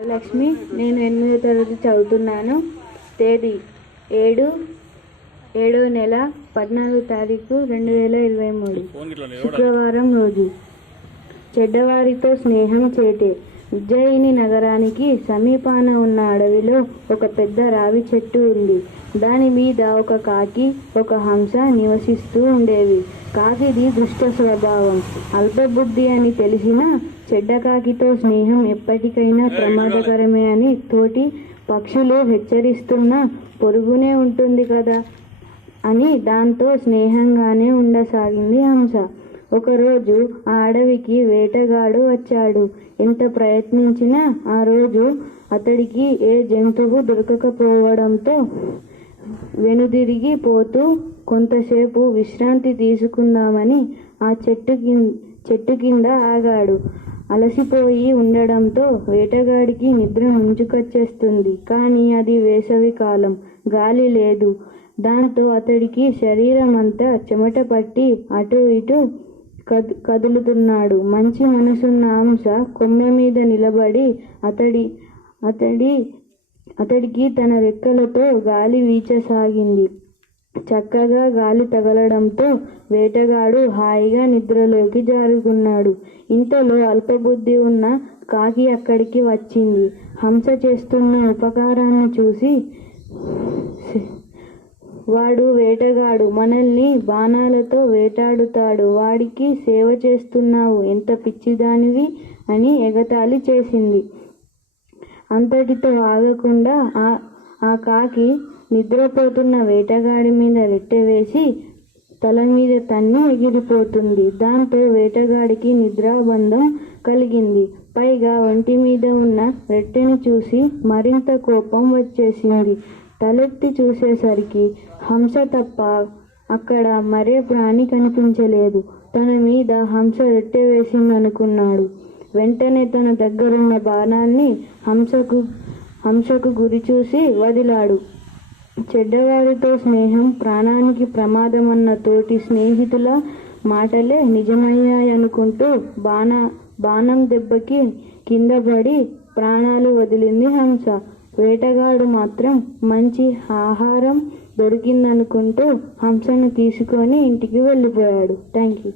లక్ష్మి, నేను 8వ తరగతి చదువుతున్నాను. తేదీ 7వ నెల 14వ తారీఖు 2023 శుక్రవారం రోజు. చెడ్డవారితో స్నేహం చేటే. ఉజ్జయిని నగరానికి సమీపాన ఉన్న అడవిలో ఒక పెద్ద రావి చెట్టు ఉంది. దాని మీద ఒక కాకి, ఒక హంస నివసిస్తూ ఉండేవి. కాకిది దుష్ట స్వభావం, అల్పబుద్ధి అని తెలిసినా చెడ్డకాకితో స్నేహం ఎప్పటికైనా ప్రమాదకరమే అని తోటి పక్షులు హెచ్చరిస్తున్నా పొరుగునే ఉంటుంది కదా అని దాంతో స్నేహంగానే ఉండసాగింది హంస. ఒకరోజు ఆ అడవికి వేటగాడు వచ్చాడు. ఎంత ప్రయత్నించినా ఆ రోజు అతడికి ఏ జంతువు దొరకకపోవడంతో వెనుదిరిగి పోతూ కొంతసేపు విశ్రాంతి తీసుకుందామని ఆ చెట్టు కింద ఆగాడు. అలసిపోయి ఉండడంతో వేటగాడికి నిద్ర ముంచుకొచ్చేస్తుంది. కానీ అది వేసవి కాలం, గాలి లేదు. దాంతో అతడికి శరీరం అంతా చెమట పట్టి అటు ఇటు కదులుతున్నాడు. మంచి మనసున్న హంస కొమ్మ మీద నిలబడి అతడికి తన రెక్కలతో గాలి వీచసాగింది. చక్కగా గాలి తగలడంతో వేటగాడు హాయిగా నిద్రలోకి జారుకున్నాడు. ఇంతలో అల్పబుద్ధి ఉన్న కాకి అక్కడికి వచ్చింది. హంస చేస్తున్న ఉపకారాన్ని చూసి, వాడు వేటగాడు, మనల్ని బాణాలతో వేటాడుతాడు, వాడికి సేవ చేస్తున్నావు, ఎంత పిచ్చిదానివి అని ఎగతాళి చేసింది. అంతటితో ఆగకుండా ఆ కాకి నిద్రపోతున్న వేటగాడి మీద రెట్టె వేసి తల మీద తన్ని ఎగిరిపోతుంది. దాంతో వేటగాడికి నిద్రాబంధం కలిగింది. పైగా ఒంటి మీద ఉన్న రెట్టెని చూసి మరింత కోపం వచ్చేసింది. తలెత్తి చూసేసరికి హంస తప్ప అక్కడ మరే ప్రాణి కనిపించలేదు. తన మీద హంస రెట్టె వేసిందనుకున్నాడు. వెంటనే తన దగ్గరున్న బాణాన్ని హంసకు గురి చూసి వదిలాడు. చెడ్డవారితో స్నేహం ప్రాణానికి ప్రమాదమన్న తోటి స్నేహితుల మాటలే నిజమయ్యాయనుకుంటూ బాణం దెబ్బకి కిందపడి ప్రాణాలు వదిలింది హంస. వేటగాడు మాత్రం మంచి ఆహారం దొరికిందనుకుంటూ హంసను తీసుకొని ఇంటికి వెళ్ళిపోయాడు. Thank you.